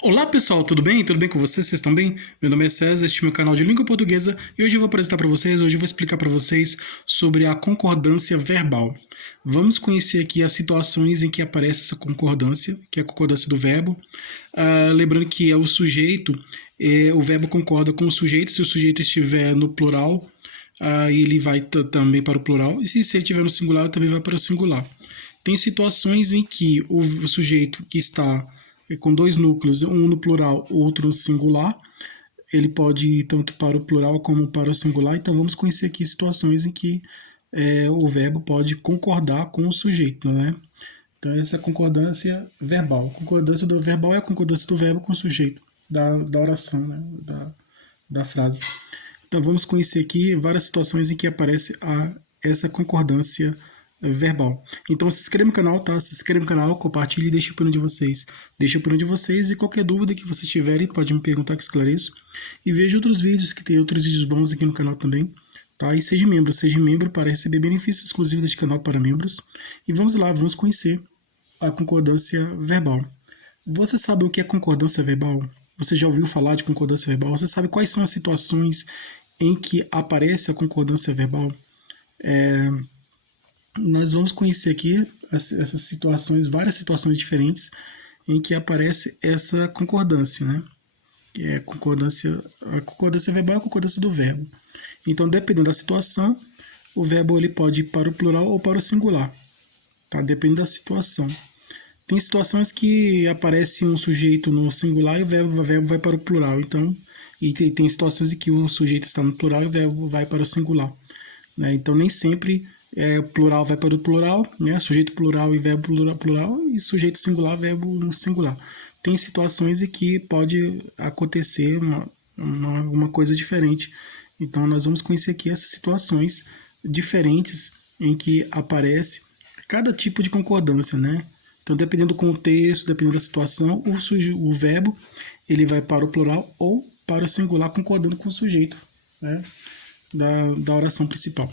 Olá pessoal, tudo bem? Tudo bem com vocês? Vocês estão bem? Meu nome é César, este é o meu canal de língua portuguesa e hoje eu vou apresentar para vocês, hoje eu vou explicar para vocês sobre a concordância verbal. Vamos conhecer aqui as situações em que aparece essa concordância, que é a concordância do verbo. Lembrando que é o sujeito, o verbo concorda com o sujeito, se o sujeito estiver no plural, ele vai também para o plural, e se ele estiver no singular, também vai para o singular. Tem situações em que o sujeito que está com dois núcleos, um no plural, outro no singular, ele pode ir tanto para o plural como para o singular. Então vamos conhecer aqui situações em que o verbo pode concordar com o sujeito, né? Então essa é a concordância verbal. A concordância do verbal é a concordância do verbo com o sujeito da oração, né? da frase. Então vamos conhecer aqui várias situações em que aparece essa concordância verbal. Então se inscreva no canal, tá? Se inscreva no canal, compartilhe e deixe a opinião de vocês. Deixe a opinião de vocês e qualquer dúvida que vocês tiverem, pode me perguntar que esclareço. E veja outros vídeos, que tem outros vídeos bons aqui no canal também. Tá? E seja membro para receber benefícios exclusivos deste canal para membros. E vamos lá, vamos conhecer a concordância verbal. Você sabe o que é concordância verbal? Você já ouviu falar de concordância verbal? Você sabe quais são as situações em que aparece a concordância verbal? Nós vamos conhecer aqui essas situações, várias situações diferentes em que aparece essa concordância, né? Que é a concordância verbal é a concordância do verbo. Então, dependendo da situação, o verbo ele pode ir para o plural ou para o singular, tá? Depende da situação. Tem situações que aparece um sujeito no singular e o verbo vai para o plural. Então, e tem situações em que o sujeito está no plural e o verbo vai para o singular, né? Então, nem sempre plural vai para o plural, né? Sujeito plural e verbo plural, e sujeito singular, verbo singular. Tem situações em que pode acontecer uma coisa diferente. Então, nós vamos conhecer aqui essas situações diferentes em que aparece cada tipo de concordância, né? Então, dependendo do contexto, dependendo da situação, o verbo ele vai para o plural ou para o singular, concordando com o sujeito, né? da oração principal.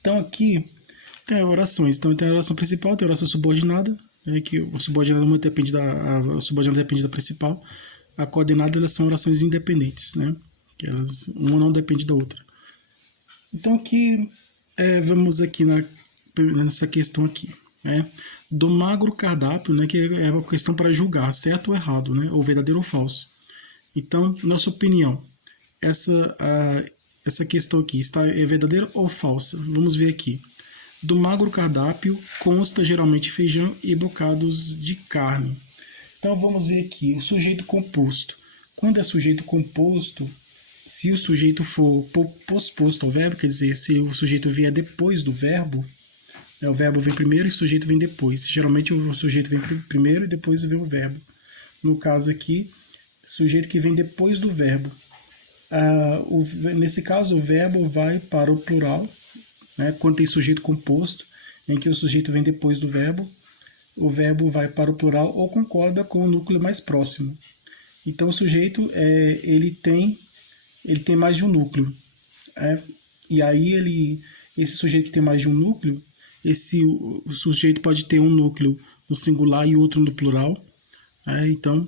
Então aqui tem orações. Então tem a oração principal, tem a oração subordinada, né, que o subordinado muito depende a subordinada depende da principal. A coordenada elas são orações independentes, né? Que elas, uma não depende da outra. Então aqui vamos aqui nessa questão aqui, né? Do magro cardápio, né, que é uma questão para julgar certo ou errado, né, ou verdadeiro ou falso. Então, nossa opinião, essa questão aqui é verdadeira ou falsa? Vamos ver aqui. Do magro cardápio consta geralmente feijão e bocados de carne. Então vamos ver aqui o sujeito composto. Quando é sujeito composto, se o sujeito for posposto ao verbo, quer dizer, se o sujeito vier depois do verbo, o verbo vem primeiro e o sujeito vem depois. Geralmente o sujeito vem primeiro e depois vem o verbo. No caso aqui, sujeito que vem depois do verbo. Nesse caso, o verbo vai para o plural, né? Quando tem sujeito composto, em que o sujeito vem depois do verbo, o verbo vai para o plural ou concorda com o núcleo mais próximo. Então, o sujeito ele tem mais de um núcleo. E aí, esse sujeito que tem mais de um núcleo, o sujeito pode ter um núcleo no singular e outro no plural. Então,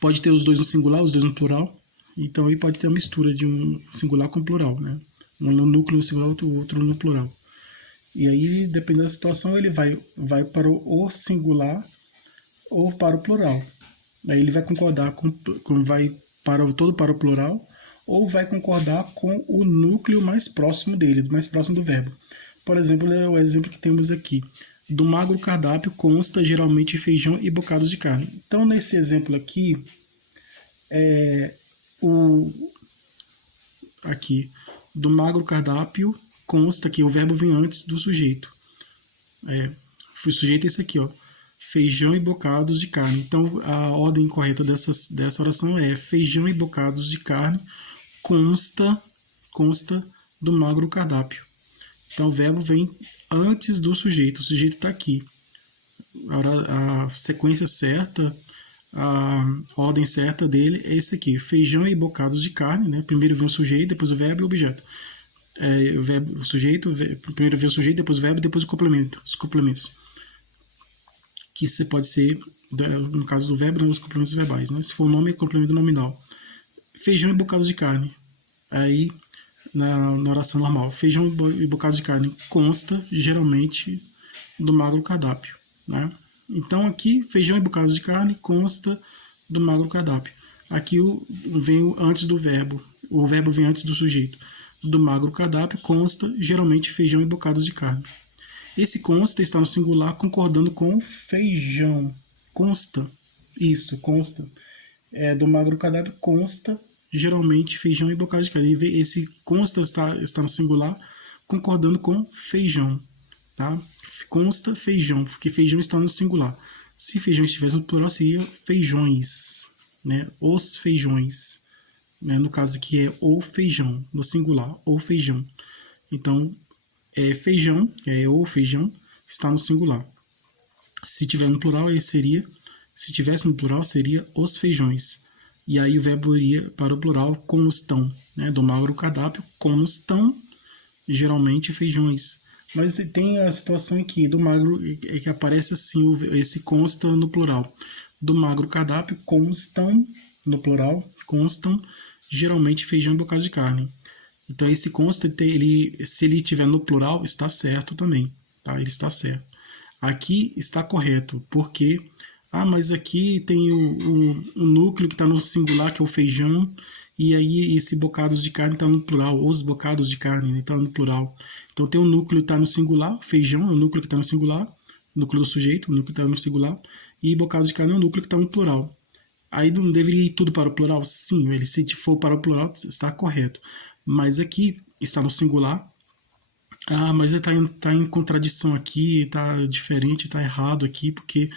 pode ter os dois no singular, os dois no plural. Então, aí pode ter a mistura de um singular com plural, né? Um no núcleo no singular, outro no plural. E aí, dependendo da situação, ele vai para o singular ou para o plural. Aí ele vai concordar vai todo para o plural ou vai concordar com o núcleo mais próximo dele, mais próximo do verbo. Por exemplo, é o exemplo que temos aqui. Do magro cardápio consta geralmente feijão e bocados de carne. Então, nesse exemplo aqui, aqui do magro cardápio consta que o verbo vem antes do sujeito. O sujeito é esse aqui, ó, feijão e bocados de carne. Então a ordem correta dessa oração é feijão e bocados de carne consta do magro cardápio. Então o verbo vem antes do sujeito. O sujeito está aqui. A sequência certa, a ordem certa dele é esse aqui: feijão e bocados de carne, né? Primeiro vem o sujeito, depois o verbo e o objeto. O sujeito, primeiro vem o sujeito, depois o verbo, depois o complemento, os complementos. Que pode ser no caso do verbo, nos complementos verbais, né? Se for nome, é complemento nominal. Feijão e bocado de carne. Aí, na oração normal, feijão e bocado de carne consta, geralmente, do magro cardápio, né? Então, aqui, feijão e bocado de carne consta do magro cardápio. Aqui vem antes do verbo. O verbo vem antes do sujeito. Do magro cardápio consta, geralmente, feijão e bocados de carne. Esse consta está no singular concordando com feijão. Consta. Isso, consta. Do magro cardápio consta, geralmente, feijão e bocado de carne. Esse consta está no singular concordando com feijão. Tá? Consta feijão, porque feijão está no singular. Se feijão estivesse no plural, seria feijões. Né? Os feijões. Né? No caso aqui é o feijão, no singular, o feijão. Então, feijão, o feijão, está no singular. Se tiver no plural, se tivesse no plural, seria os feijões. E aí o verbo iria para o plural, constam, né? Do magro cardápio, constam, geralmente, feijões. Mas tem a situação aqui do magro, que aparece assim, esse consta no plural. Do magro cardápio, constam, no plural, constam, geralmente, feijão e bocado de carne. Então, esse consta, se ele estiver no plural, está certo também. Tá? Ele está certo. Aqui está correto, porque... mas aqui tem o núcleo que está no singular, que é o feijão, e aí esse bocados de carne está no plural, os bocados de carne está no plural. Então, tem o núcleo que está no singular, feijão é o núcleo que está no singular, núcleo do sujeito, o núcleo que está no singular, e bocados de carne é o núcleo que está no plural. Aí não deveria ir tudo para o plural? Sim, se for para o plural, está correto. Mas aqui está no singular. Mas está em contradição aqui, está diferente, está errado aqui, porque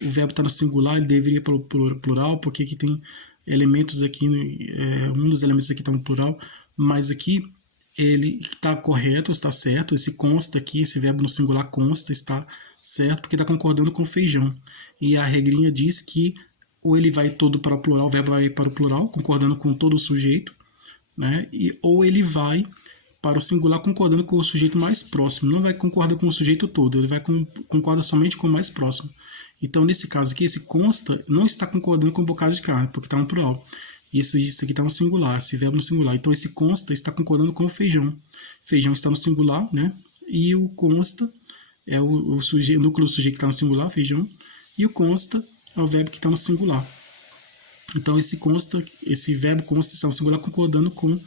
o verbo está no singular, ele deveria ir para o plural, porque aqui tem elementos aqui, um dos elementos aqui está no plural, mas aqui ele está correto, está certo, esse consta aqui, esse verbo no singular consta, está certo, porque está concordando com feijão. E a regrinha diz que ou ele vai todo para o plural, o verbo vai para o plural, concordando com todo o sujeito, né? Ou ele vai para o singular concordando com o sujeito mais próximo. Não vai concordar com o sujeito todo, ele vai concordar somente com o mais próximo. Então, nesse caso aqui, esse consta não está concordando com o bocado de carne, porque está no plural. Isso aqui está no singular, esse verbo no singular. Então, esse consta está concordando com o feijão. Feijão está no singular, né? E o consta é o núcleo do sujeito que está no singular, feijão. E o consta é o verbo que está no singular. Então, esse verbo consta está no singular concordando com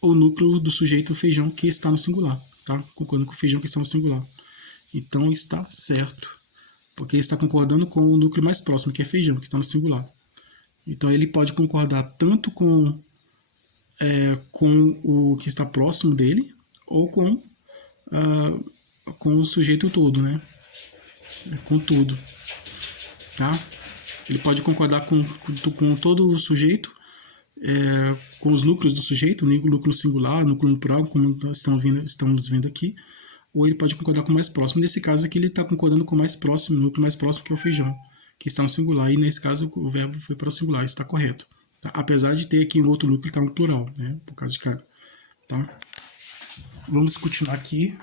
o núcleo do sujeito feijão que está no singular, tá? Concordando com o feijão que está no singular. Então, está certo, porque ele está concordando com o núcleo mais próximo, que é feijão, que está no singular. Então, ele pode concordar tanto com o que está próximo dele, ou com o sujeito todo, né? Com tudo, tá? Ele pode concordar com todo o sujeito, com os núcleos do sujeito, núcleo singular, núcleo plural, como estamos vendo aqui, ou ele pode concordar com o mais próximo. Nesse caso aqui, ele está concordando com o mais próximo, o núcleo mais próximo, que é o feijão, que está no singular, e nesse caso o verbo foi para o singular, está correto. Tá? Apesar de ter aqui um outro núcleo que está no plural, né? Por causa de carne. Tá? Vamos continuar aqui.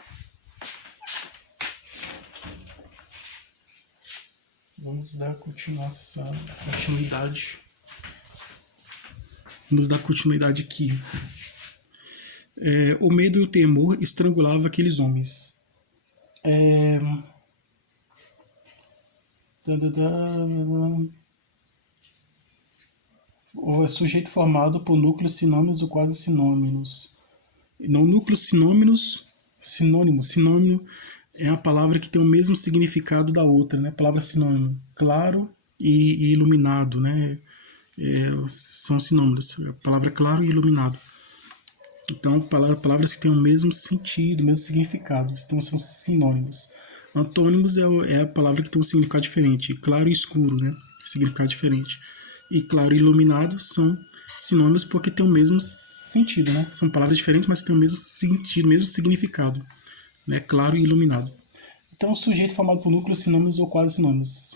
Vamos dar continuidade. Vamos dar continuidade aqui. O medo e o temor estrangulavam aqueles homens. O sujeito formado por núcleos sinônimos ou quase sinônimos. Não núcleos sinônimos, sinônimo é a palavra que tem o mesmo significado da outra, né? A palavra sinônimo, claro e iluminado, né? São sinônimos, a palavra claro e iluminado. Então, palavras que têm o mesmo sentido, o mesmo significado, então são sinônimos. Antônimos é a palavra que tem um significado diferente, claro e escuro, né? Significado diferente. E claro e iluminado são sinônimos porque têm o mesmo sentido, né? São palavras diferentes, mas têm o mesmo sentido, o mesmo significado, né? Claro e iluminado. Então, o sujeito formado por núcleos sinônimos ou quase sinônimos.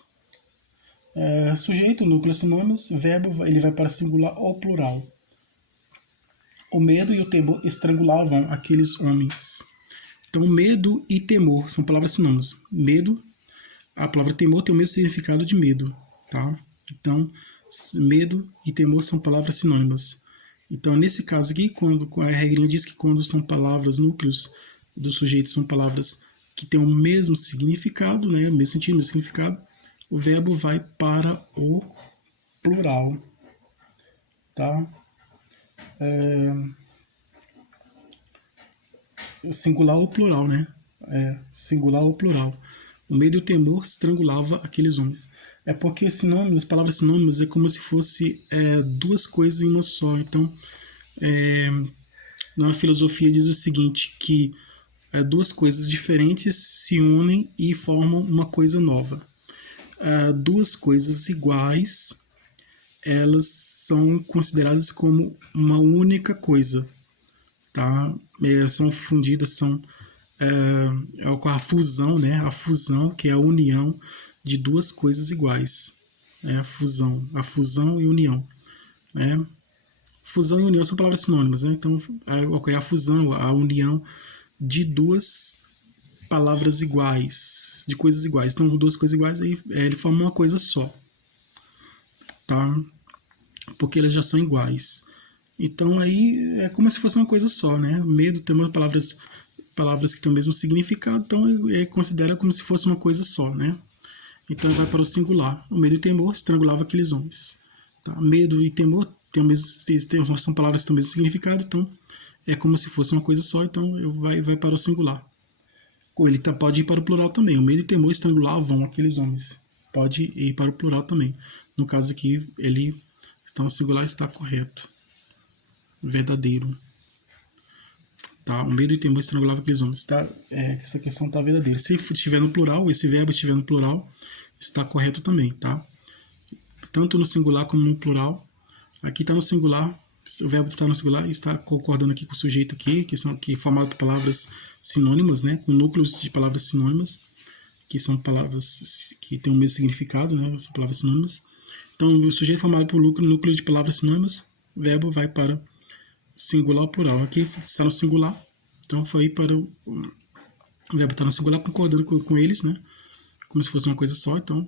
Sujeito, núcleo sinônimos, verbo, ele vai para singular ou plural. O medo e o temor estrangulavam aqueles homens. Então, medo e temor são palavras sinônimas. Medo, a palavra temor tem o mesmo significado de medo, tá? Então, medo e temor são palavras sinônimas. Então, nesse caso aqui, quando a regrinha diz que quando são palavras, núcleos do sujeito são palavras que têm o mesmo significado, né, o mesmo sentido, o mesmo significado, o verbo vai para o plural, tá? Singular ou plural, né? Singular ou plural. O medo e o temor estrangulava aqueles homens. É porque sinônimos, palavras sinônimas, é como se fosse duas coisas em uma só. Então, na filosofia diz o seguinte, que duas coisas diferentes se unem e formam uma coisa nova. Duas coisas iguais, elas são consideradas como uma única coisa, tá? São fundidas, ocorre a fusão, né? A fusão, que é a união de duas coisas iguais. A fusão e união. Né? Fusão e união são palavras sinônimas, né? Então, ocorre a fusão, a união de duas palavras iguais, de coisas iguais. Então, duas coisas iguais, aí ele forma uma coisa só, tá? Porque elas já são iguais. Então, aí é como se fosse uma coisa só, né? Medo, temor, palavras que têm o mesmo significado, então considera como se fosse uma coisa só, né? Então, vai para o singular. O medo e o temor estrangulava aqueles homens. Tá? Medo e temor são palavras que têm o mesmo significado, então é como se fosse uma coisa só, então vai para o singular. Ele pode ir para o plural também. O medo e o temor estrangulavam aqueles homens. Pode ir para o plural também. No caso aqui, então o singular está correto. Verdadeiro. Tá? O medo e o temor estrangulavam aqueles homens. Tá? Essa questão está verdadeira. Se estiver no plural, esse verbo estiver no plural, está correto também, tá? Tanto no singular como no plural. Aqui está no singular, o verbo está no singular e está concordando aqui com o sujeito aqui, que é formado por palavras sinônimas, né? Com núcleos de palavras sinônimas, que são palavras que têm o mesmo significado, né? São palavras sinônimas. Então, o sujeito é formado por núcleo de palavras sinônimas, o verbo vai para singular ou plural. Aqui está no singular, então foi para o verbo está no singular concordando com eles, né? Como se fosse uma coisa só, então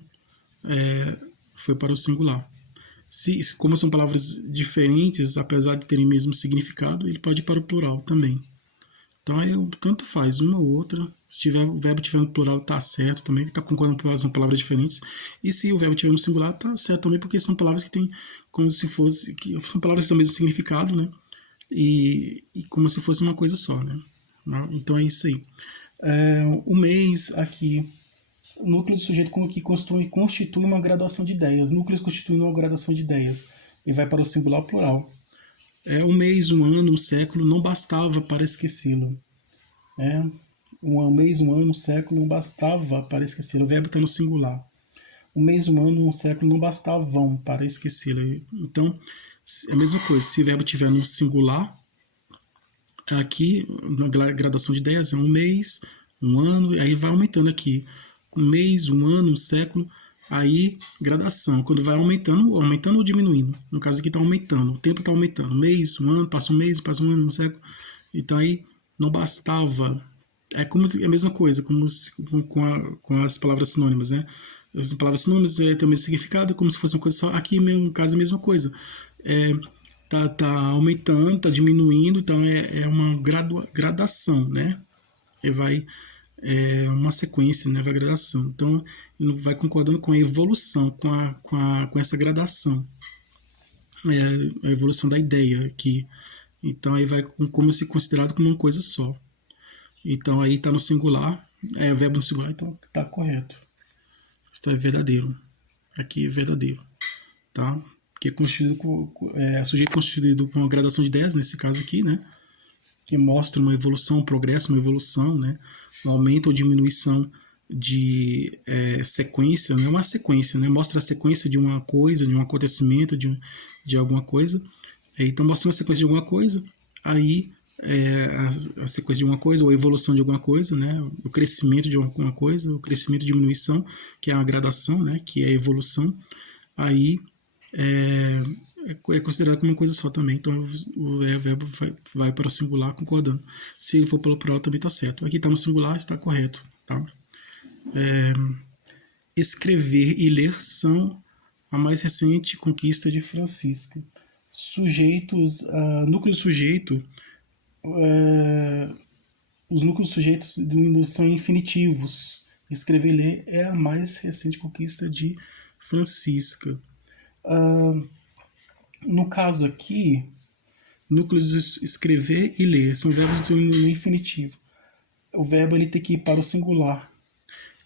foi para o singular. Como são palavras diferentes, apesar de terem o mesmo significado, ele pode ir para o plural também. Então, tanto faz uma ou outra. Se o verbo estiver no plural, está certo também, está concordando com são palavras diferentes. E se o verbo estiver no singular, está certo também, porque são palavras que têm como se fosse, são palavras que têm o mesmo significado, né? E como se fosse uma coisa só, né? Então é isso aí. O mês aqui, o núcleo do sujeito que constitui uma graduação de ideias. Núcleos constituem uma graduação de ideias. E vai para o singular plural. Um mês, um ano, um século não bastava para esquecê-lo. Um mês, um ano, um século não bastava para esquecê-lo. O verbo está no singular. Um mês, um ano, um século não bastavam para esquecê-lo. Então, é a mesma coisa. Se o verbo estiver no singular, aqui, na graduação de ideias, é um mês, um ano, aí vai aumentando aqui. Um mês, um ano, um século, aí gradação. Quando vai aumentando ou diminuindo. No caso aqui está aumentando, o tempo está aumentando. Um mês, um ano, passa um mês, passa um ano, um século. Então aí não bastava. É a mesma coisa, com as palavras sinônimas, né? As palavras sinônimas têm o mesmo significado, como se fosse uma coisa só. Aqui, no caso, é a mesma coisa. Tá aumentando, tá diminuindo, então é uma gradação, né? E vai uma sequência, né? Vai gradação. Então, ele vai concordando com a evolução, com essa gradação. A evolução da ideia aqui. Então, aí vai como se considerado como uma coisa só. Então, aí está no singular, o verbo no singular, então está correto. Está verdadeiro. Aqui é verdadeiro. Tá? Que é constituído sujeito constituído com uma gradação de ideias, nesse caso aqui, né? Que mostra uma evolução, um progresso, uma evolução, né? Um aumento ou diminuição de sequência, não é uma sequência, né? Mostra a sequência de uma coisa, de um acontecimento, de alguma coisa. Então, mostrando a sequência de alguma coisa, aí a sequência de alguma coisa, ou a evolução de alguma coisa, né? O crescimento de alguma coisa, o crescimento e diminuição, que é a gradação, né? Que é a evolução, aí é considerado como uma coisa só também. Então o verbo vai para o singular concordando. Se ele for pelo plural também está certo. Aqui está no singular, está correto, tá? escrever e ler são a mais recente conquista de Francisca. Sujeitos, núcleo sujeito, os núcleos sujeitos são infinitivos. Escrever e ler é a mais recente conquista de Francisca. No caso aqui, núcleos escrever e ler são verbos no infinitivo. O verbo ele tem que ir para o singular.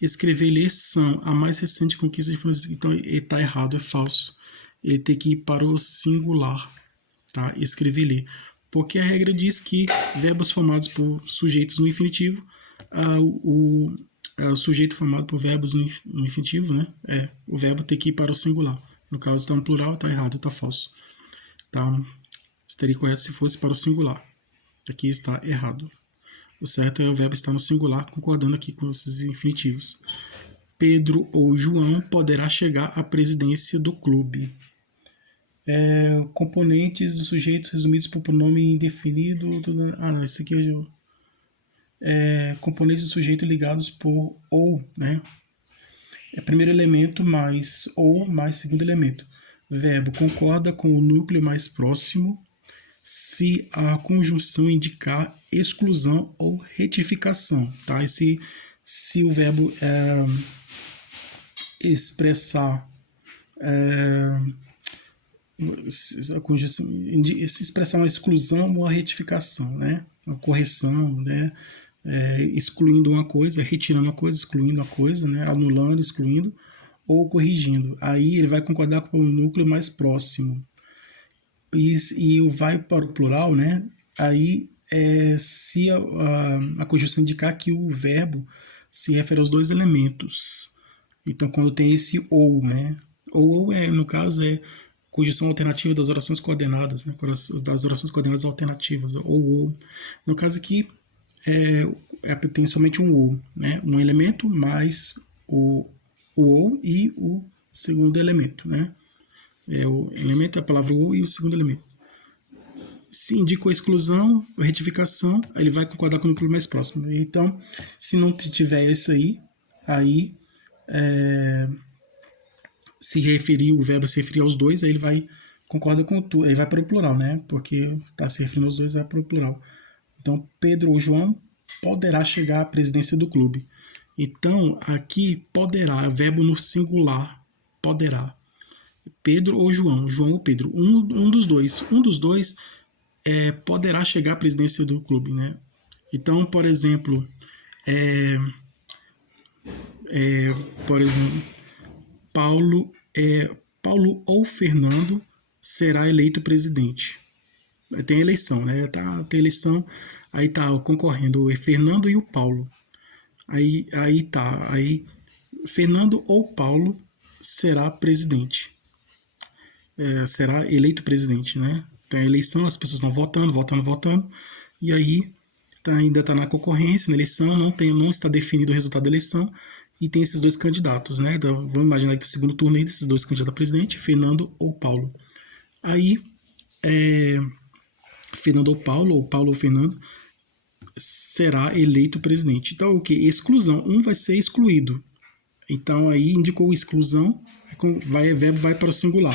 Escrever e ler são a mais recente conquista de Francisco. Então, ele está errado, é falso. Ele tem que ir para o singular, tá? Escrever e ler. Porque a regra diz que verbos formados por sujeitos no infinitivo, o sujeito formado por verbos no infinitivo, né? O verbo tem que ir para o singular. No caso, está no plural, está errado, está falso. Tá? Estaria correto se fosse para o singular. Aqui está errado. O certo é o verbo estar no singular, concordando aqui com esses infinitivos. Pedro ou João poderá chegar à presidência do clube. Componentes do sujeito resumidos por pronome indefinido. Não, esse aqui componentes do sujeito ligados por ou, né? Primeiro elemento mais ou mais segundo elemento. Verbo concorda com o núcleo mais próximo se a conjunção indicar exclusão ou retificação, tá? E se o verbo expressar a conjunção, se expressar uma exclusão ou uma retificação, né? Uma correção, né? Excluindo uma coisa, retirando uma coisa, excluindo uma coisa, né? Anulando, excluindo ou corrigindo. Aí ele vai concordar com o núcleo mais próximo. E o vai para o plural, né? Aí se a conjunção indicar que o verbo se refere aos dois elementos. Então, quando tem esse ou, né? Ou no caso, conjunção alternativa das orações coordenadas, né? Das orações coordenadas alternativas, ou. No caso aqui, tem somente um ou, né? Um elemento mais o ou e o segundo elemento, né? O elemento é a palavra ou e o segundo elemento. Se indicou exclusão ou retificação, ele vai concordar com o núcleo mais próximo. Então, se não tiver isso aí o verbo se referir aos dois, aí ele vai concordar com tudo, aí vai para o plural, né? Porque está se referindo aos dois, vai para o plural. Então, Pedro ou João poderá chegar à presidência do clube. Então, aqui poderá, verbo no singular, poderá. Pedro ou João, João ou Pedro, um dos dois poderá chegar à presidência do clube, né? Então, por exemplo, Paulo ou Fernando será eleito presidente. Tem eleição, né? Tem eleição, aí tá concorrendo o Fernando e o Paulo. Aí Fernando ou Paulo será presidente. Será eleito presidente, né? Tem a eleição, as pessoas estão votando, e aí ainda está na concorrência, na eleição, não está definido o resultado da eleição, e tem esses dois candidatos, né? Então, vamos imaginar que no segundo turno aí desses dois candidatos a presidente, Fernando ou Paulo. Aí, Fernando ou Paulo ou Fernando, será eleito presidente. Então, o que? Exclusão. Um vai ser excluído. Então, aí indicou exclusão, o verbo vai para o singular,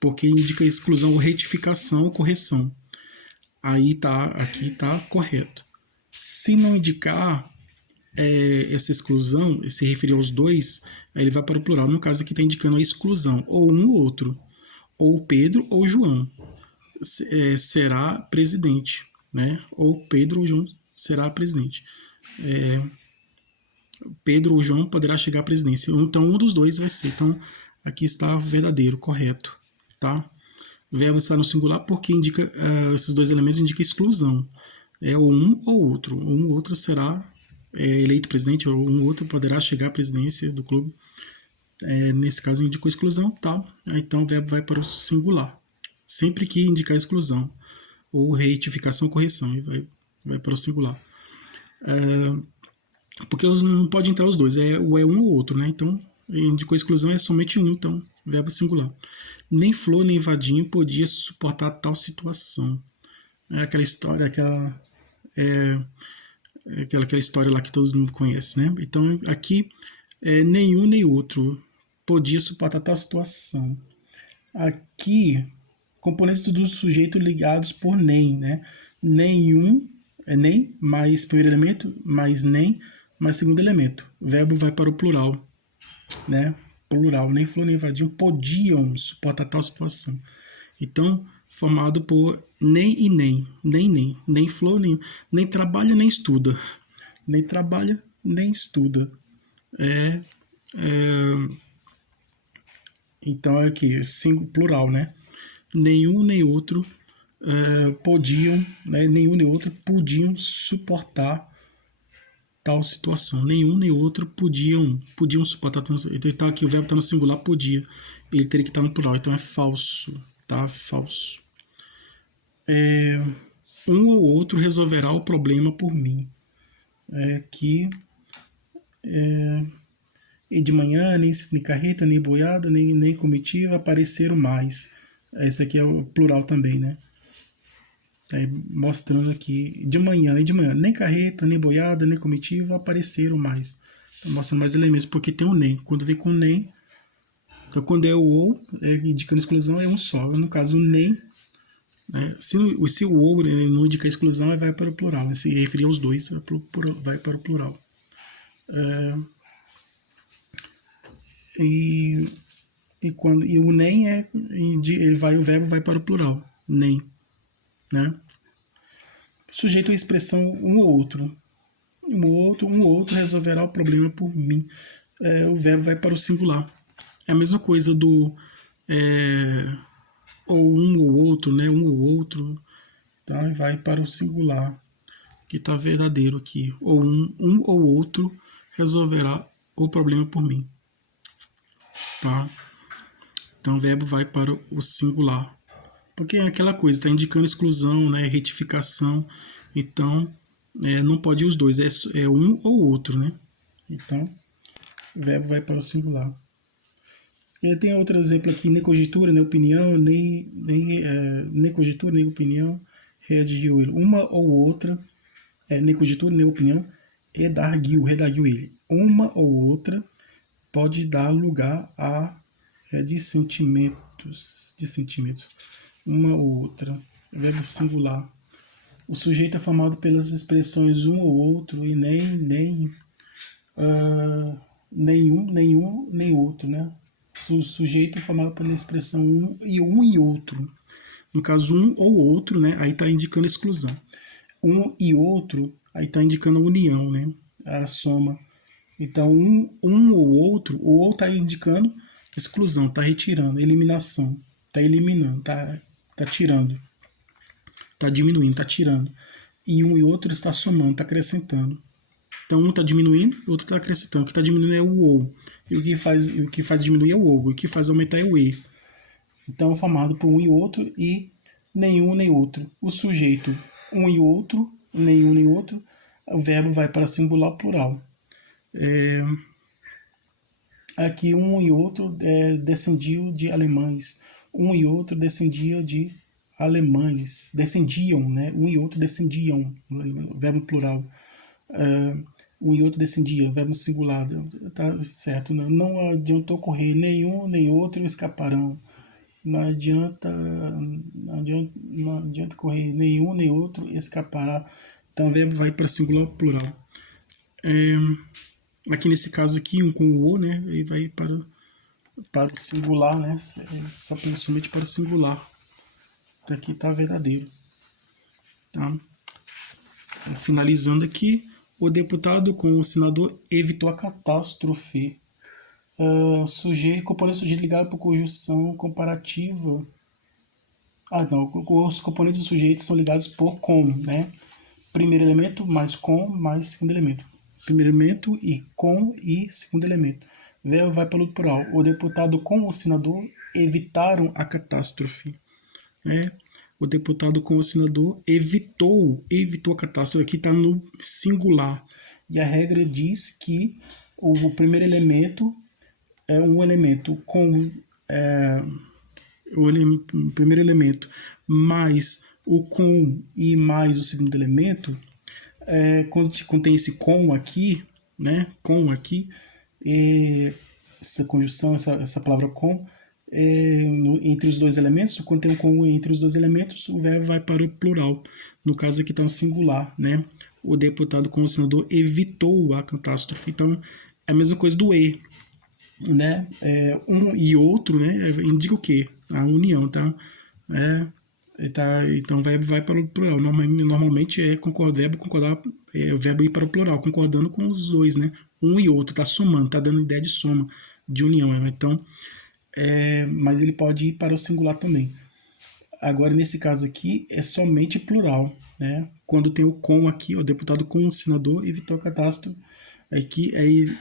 porque indica exclusão ou retificação ou correção. Aí aqui tá correto. Se não indicar essa exclusão, se referir aos dois, aí ele vai para o plural. No caso aqui está indicando a exclusão, ou um ou outro, ou Pedro ou João será presidente, né? Ou Pedro ou João será presidente. Pedro ou João poderá chegar à presidência. Então, um dos dois vai ser. Então, aqui está verdadeiro, correto. Tá? O verbo está no singular porque indica, esses dois elementos indicam exclusão. Ou um ou outro. Um ou outro será eleito presidente, ou um ou outro poderá chegar à presidência do clube. Nesse caso, indicou exclusão, tá? Então, o verbo vai para o singular. Sempre que indicar exclusão. Ou retificação, correção. Vai para o singular. Porque não pode entrar os dois. Ou é um ou outro, né? Então, indicou exclusão é somente um, então, verbo singular. Nem Flor nem Vadinho podia suportar tal situação. Aquela história, aquela história lá que todo mundo conhece, né? Então, aqui, nenhum nem outro podia suportar tal situação. Aqui, componentes do sujeito ligados por nem, né? Nenhum é nem, mais primeiro elemento, mais nem, mais segundo elemento. O verbo vai para o plural, né? Plural, nem flor nem vadio podiam suportar tal situação. Então, formado por nem e nem flor, nem trabalha, nem estuda. Nem trabalha, nem estuda. Então é aqui, plural, né? Nenhum nem outro podiam, né? Nenhum nem outro podiam suportar tal situação. Nenhum nem outro podiam suportar. Então tá aqui, o verbo está no singular, podia. Ele teria que estar no plural, então é falso, tá? Falso. Um ou outro resolverá o problema por mim. Aqui e de manhã, nem carreta, nem boiada, nem comitiva apareceram mais. Esse aqui é o plural também, né? Mostrando aqui, de manhã, nem carreta, nem boiada, nem comitiva apareceram mais. Então, mostrando mais elementos, porque tem o nem. Quando vem com nem, então quando é o ou, indicando exclusão, é um só. No caso, o nem, né? Se o ou não indica exclusão, vai para o plural. Se referir aos dois, vai para o plural. E o nem o verbo vai para o plural. Nem, né? Sujeito à expressão um ou outro. Um ou outro resolverá o problema por mim. O verbo vai para o singular. É a mesma coisa do ou um ou outro, né? Um ou outro, tá? Vai para o singular, que está verdadeiro aqui. Ou um ou outro resolverá o problema por mim, tá? Então o verbo vai para o singular. Porque é aquela coisa, está indicando exclusão, né? Retificação. Então, não pode ir os dois, é um ou outro, né? Então, o verbo vai para o singular. E tem outro exemplo aqui, nem conjectura, nem opinião, nem conjectura, nem opinião, redagiu ele. Uma ou outra, nem conjectura, nem opinião, redarguiu ele. Uma ou outra pode dar lugar a dissentimentos. Uma ou outra, verbo singular. O sujeito é formado pelas expressões um ou outro e nenhum, nem outro, né? O sujeito é formado pela expressão um e outro. No caso, um ou outro, né? Aí está indicando exclusão. Um e outro, aí está indicando a união, né? A soma. Então, um ou outro, o ou está indicando exclusão, está retirando, eliminação, está eliminando, está tirando, está diminuindo, está tirando. E um e outro está somando, está acrescentando. Então, um está diminuindo e o outro está acrescentando. O que está diminuindo é o ou. E o que faz diminuir é o ou. E o que faz aumentar é o e. Então, formado por um e outro e nenhum nem outro. O sujeito, um e outro, nenhum nem outro. O verbo vai para singular plural. Aqui, um e outro descendiam de alemães. Um e outro descendia de alemães. Descendiam, né? Um e outro descendiam. Verbo plural. Um e outro descendia, verbo singular, tá certo, né? Não adiantou correr, nenhum nem outro escaparão. Não adianta correr, nenhum nem outro escapará. Então o verbo vai para singular plural. Aqui nesse caso aqui, um com o o, né? Aí vai para o singular, né? Só somente para o singular. Aqui está verdadeiro. Tá? Finalizando aqui. O deputado com o senador evitou a catástrofe. Componente sujeito ligado por conjunção comparativa. Os componentes do sujeito são ligados por com, né? Primeiro elemento mais com mais segundo elemento. Primeiro elemento e com e segundo elemento. Verbo vai para o plural. O deputado com o senador evitaram a catástrofe, né? O deputado com o senador evitou a catástrofe. Aqui está no singular. E a regra diz que o primeiro elemento é um elemento com o primeiro elemento mais o com e mais o segundo elemento, quando tem esse com aqui, né? Com aqui, essa conjunção, essa palavra com, entre os dois elementos, quando tem um com entre os dois elementos, o verbo vai para o plural. No caso aqui está um singular, né? O deputado com o senador evitou a catástrofe. Então, é a mesma coisa do e, né? Um e outro, né? Indica o quê? A união, tá? Então, o verbo vai para o plural. Normalmente é verbo concordar, o verbo ir para o plural, concordando com os dois, né? Um e outro, tá somando, tá dando ideia de soma, de união. Né? Então, mas ele pode ir para o singular também. Agora, nesse caso aqui, é somente plural, né? Quando tem o com aqui, o deputado com o senador evitou a catástrofe. Aí,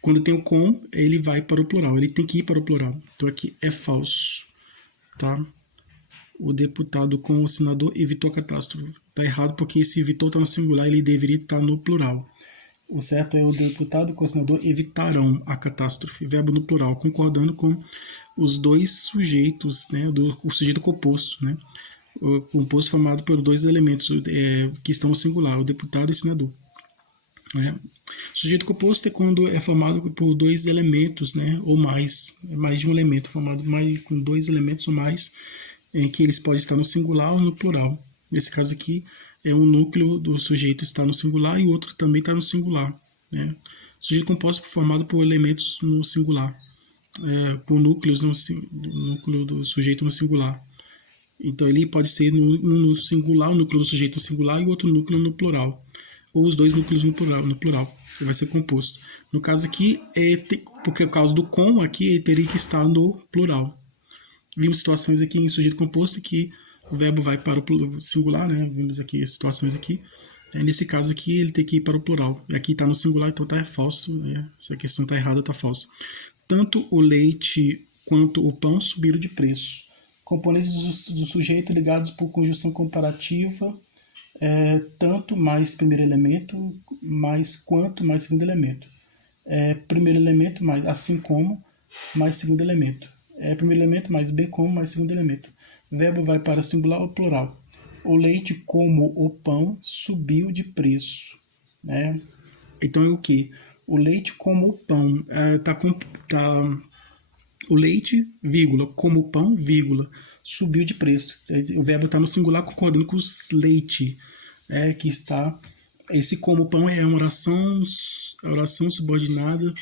quando tem o com, ele vai para o plural, ele tem que ir para o plural. Então aqui é falso, tá? O deputado com o senador evitou a catástrofe. Tá errado porque esse evitou está no singular, ele deveria estar no plural. O certo é o deputado com o senador evitaram a catástrofe, verbo no plural, concordando com os dois sujeitos, né, o sujeito composto, né, o composto formado por dois elementos que estão no singular, o deputado e o senador. Né. Sujeito composto é quando é formado por dois elementos, né, ou mais de um elemento, formado com dois elementos ou mais, em que eles podem estar no singular ou no plural. Nesse caso aqui, um núcleo do sujeito está no singular e o outro também está no singular. Né? Sujeito composto formado por elementos no singular, por núcleos no núcleo do sujeito no singular. Então ele pode ser no singular, o núcleo do sujeito no singular e o outro núcleo no plural. Ou os dois núcleos no plural. Ele vai ser composto. No caso aqui, porque por causa do com aqui, ele teria que estar no plural. Vimos situações aqui em sujeito composto que o verbo vai para o singular, né? Vimos aqui situações aqui. Nesse caso aqui, ele tem que ir para o plural. Aqui está no singular, então está falso. Né? Essa questão está errada, está falsa. Tanto o leite quanto o pão subiram de preço. Componentes do sujeito ligados por conjunção comparativa. Tanto mais primeiro elemento, mais quanto mais segundo elemento. Primeiro elemento mais assim como mais segundo elemento. Primeiro elemento mais bem como mais segundo elemento. Verbo vai para singular ou plural. O leite como o pão subiu de preço. Né? Então é o que? O leite como o pão. O leite, vírgula, como o pão, vírgula, subiu de preço. O verbo está no singular concordando com os leite. Que está... Esse como pão é uma oração subordinada